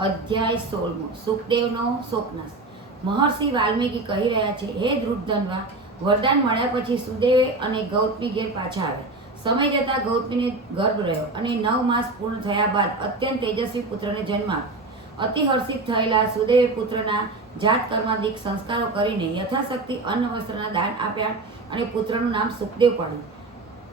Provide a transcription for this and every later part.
અધ્યાય 16 સુખદેવનો શોકનાશ। મહર્ષિ વાલ્મીકી કહી રહ્યા છે, હે ધ્રુવધનવા, વરદાન મળ્યા પછી સુદેવે અને ગૌતમી ઘેર પાછા આવ્યા। સમય જતાં ગૌતમીને ગર્ભ રહ્યો અને 9 માસ પૂર્ણ થયા બાદ અત્યંત તેજસ્વી પુત્રને જન્મ આપ્યો। અતિ હર્ષિત થયેલા સુદેવે પુત્રના જાત કર્માદિક સંસ્કારો કરીને યથાશક્તિ અન્ન વસ્ત્રના દાન આપ્યા અને પુત્રનું નામ સુખદેવ પાડ્યું।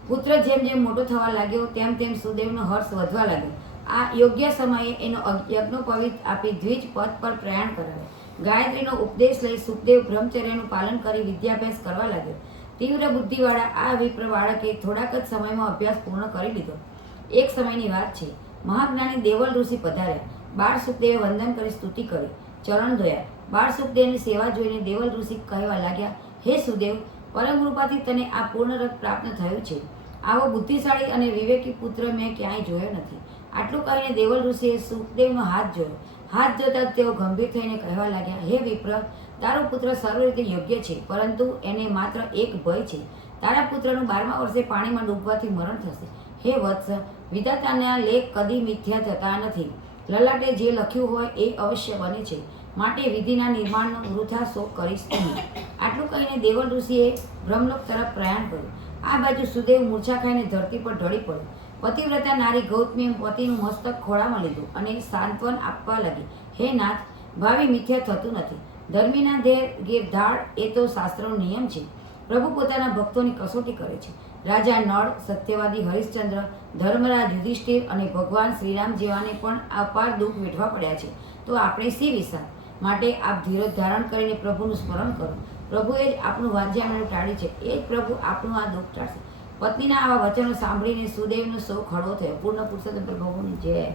પુત્ર જેમ જેમ મોટો થવા લાગ્યો તેમ તેમ સુદેવનો હર્ષ વધવા લાગ્યો। આ યોગ્ય સમયે એનો યજ્ઞોપવિત આપી દ્વિજ પદ પર પ્રયાણ કરાવ્યા। ગાયત્રીનો ઉપદેશ લઈ સુખદેવ બ્રહ્મચર્યનું પાલન કરી વિદ્યાભ્યાસ કરવા લાગ્યો। તીવ્ર બુદ્ધિવાળા આ વિપ્ર બાળકે થોડાક જ સમયમાં અભ્યાસ પૂર્ણ કરી લીધો। એક સમયની વાત છે, મહાજ્ઞાની દેવલ ઋષિ પધાર્યા। બાળ સુખદેવે વંદન કરી સ્તુતિ કરી, ચરણ ધોયા। બાળ સુખદેવની સેવા જોઈને દેવલ ઋષિ કહેવા લાગ્યા, હે સુદેવ, પરમ કૃપાથી તને આ પૂર્ણ રથ પ્રાપ્ત થયું છે। આવો બુદ્ધિશાળી અને વિવેકી પુત્ર મેં ક્યાંય જોયો નથી। આટલું કહીને દેવલ ઋષિએ સુખદેવનો હાથ જોયો। હાથ જોતા તેઓ ગંભીર થઈને કહેવા લાગ્યા, હે વિપ્ર, તારો પુત્ર સર્વ રીતે યોગ્ય છે, પરંતુ એને માત્ર એક ભય છે। તારા પુત્રનું 12મા વર્ષે પાણીમાં ડૂબવાથી મરણ થશે। હે વત્સ, વિધાતાના લેખ કદી મિથ્યા થતા નથી। લલાટે જે લખ્યું હોય એ અવશ્ય બને છે, માટે વિધિના નિર્માણનો વૃથા શોક કરીશ નહીં। આટલું કહીને દેવલ ઋષિએ બ્રહ્મલોક તરફ પ્રયાણ કર્યું। આ બાજુ સુદેવ મૂર્છા ખાઈને ધરતી પર ઢળી પડ્યો। પતિવ્રતા નારી ગૌતમીએ પતિનું મસ્તક ખોળામાં લીધું અને સાંત્વન આપવા લાગી, હે નાથ, ભાવિ મિથ્યા થતું નથી। ધર્મીના ઘેર ધાડ એ તો શાસ્ત્રનો નિયમ છે। પ્રભુ પોતાના ભક્તોની કસોટી કરે છે। રાજા નળ, સત્યવાદી હરિશ્ચંદ્ર, ધર્મરાજ યુધિષ્ઠિર અને ભગવાન શ્રીરામ જેવાને પણ અપાર દુઃખ વેઠવા પડ્યા છે, તો આપણે શી વિસાર? માટે આપ ધીરજ ધારણ કરીને પ્રભુનું સ્મરણ કરો। પ્રભુએ જ આપણું વાંઝ્યામણું ટાળ્યું છે, એ જ પ્રભુ આપણું આ દુઃખ ટાળશે। પત્નીના આવા વચનો સાંભળીને સુદેવનો શોક હળવો થયો। પૂર્ણ પુરુષોત્તમ પ્રભુની જય।